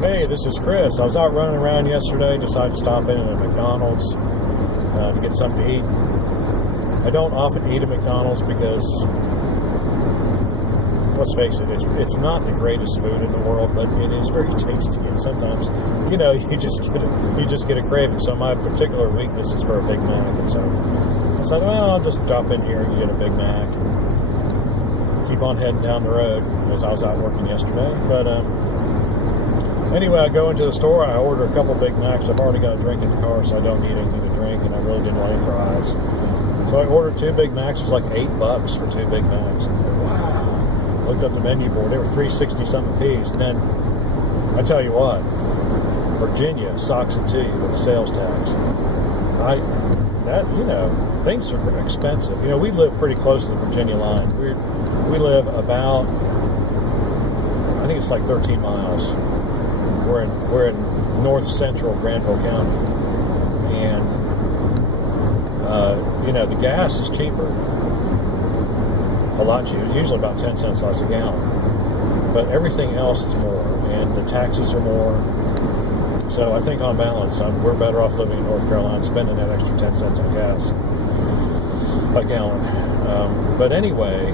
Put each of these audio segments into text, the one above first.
Hey, this is Chris. I was out running around yesterday, decided to stop in at a McDonald's to get something to eat. I don't often eat at McDonald's because, let's face it, it's not the greatest food in the world, but it is very tasty. And sometimes, you just get a craving. So my particular weakness is for a Big Mac, and so I said, well, I'll just drop in here and get a Big Mac. Keep on heading down the road as I was out working yesterday, but. Anyway, I go into the store, I order a couple Big Macs. I've already got a drink in the car, so I don't need anything to drink, and I really didn't want any fries. So I ordered 2 Big Macs. It was like $8 for 2 Big Macs. I said, wow. Looked up the menu board. They were $3.60-something apiece. And then, I tell you what, Virginia socks it to you with the sales tax. Things are pretty expensive. We live pretty close to the Virginia line. We live about, I think it's like 13 miles. We're in north central Granville County, and the gas is cheaper, a lot cheaper. It's usually about 10 cents less a gallon, but everything else is more, and the taxes are more. So I think on balance, we're better off living in North Carolina, spending that extra 10 cents on gas a gallon. But anyway,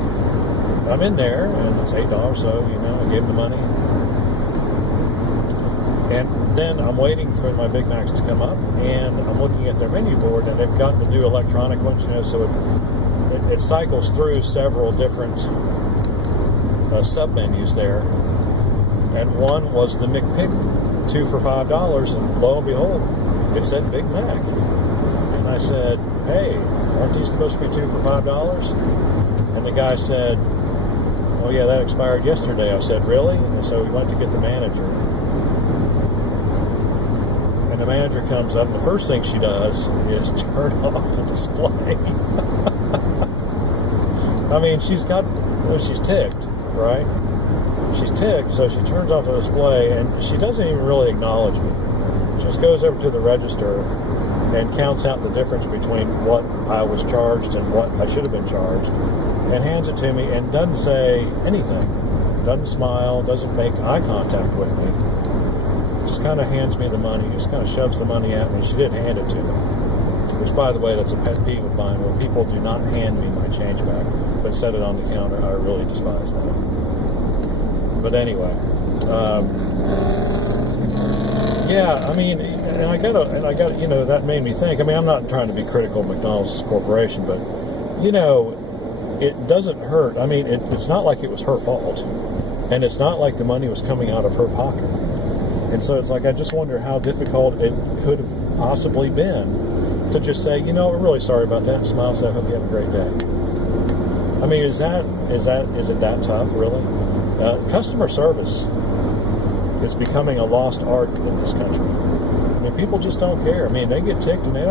I'm in there, and it's $8, so I gave them the money. And then I'm waiting for my Big Macs to come up, and I'm looking at their menu board, and they've got the new electronic ones, so it cycles through several different sub-menus there. And one was the McPick 2 for $5, and lo and behold, it said Big Mac. And I said, hey, aren't these supposed to be 2 for $5? And the guy said, oh yeah, that expired yesterday. I said, really? And so we went to get the manager. The manager comes up, and the first thing she does is turn off the display. I mean, she's ticked, right? She's ticked, so she turns off the display, and she doesn't even really acknowledge me. She just goes over to the register and counts out the difference between what I was charged and what I should have been charged, and hands it to me, and doesn't say anything. Doesn't smile, doesn't make eye contact with me. Just kind of hands me the money, just kind of shoves the money at me. She didn't hand it to me. Which, by the way, that's a pet peeve of mine. When people do not hand me my change back, but set it on the counter, I really despise that. But anyway, that made me think. I mean, I'm not trying to be critical of McDonald's Corporation, but it doesn't hurt. I mean, it's not like it was her fault, and it's not like the money was coming out of her pocket. And so it's like, I just wonder how difficult it could have possibly been to just say, we're really sorry about that, and smile and say, I hope you have a great day. I mean, is it that tough, really? Customer service is becoming a lost art in this country. I mean, people just don't care. I mean, they get ticked, and they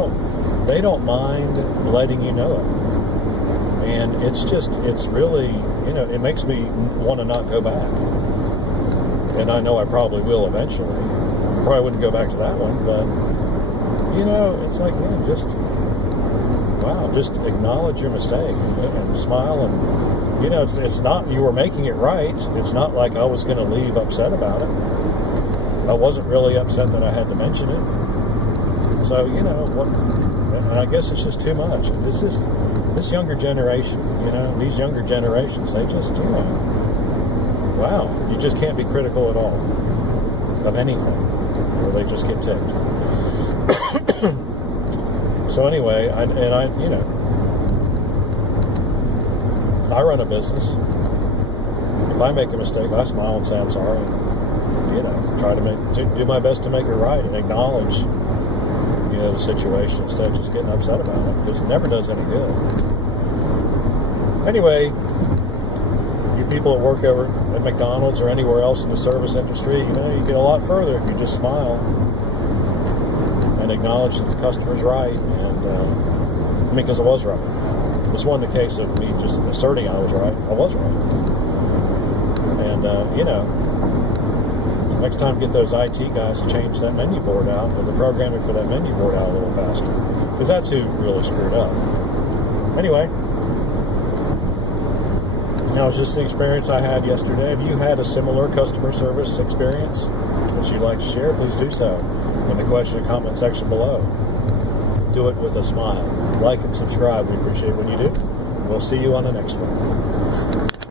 don't mind letting you know it. And it's really, it makes me want to not go back. And I know I probably will eventually. Probably wouldn't go back to that one, but, it's like, man, just acknowledge your mistake and smile. And, it's not, you were making it right. It's not like I was going to leave upset about it. I wasn't really upset that I had to mention it. So, and I guess it's just too much. This younger generation, these younger generations, they just, wow, you just can't be critical at all of anything, or they just get ticked. So anyway, I run a business. If I make a mistake, I smile and say I'm sorry, and try to do my best to make it right and acknowledge, the situation instead of just getting upset about it, because it never does any good. Anyway. People that work over at McDonald's or anywhere else in the service industry, you get a lot further if you just smile and acknowledge that the customer's right. And because I was right. This wasn't the case of me just asserting I was right. I was right. And next time get those IT guys to change that menu board out, or the programming for that menu board out a little faster, because that's who really screwed up. Anyway. Now, it was just the experience I had yesterday. Have you had a similar customer service experience? that you'd like to share, please do so in the question and comment section below. Do it with a smile. Like and subscribe. We appreciate what you do. We'll see you on the next one.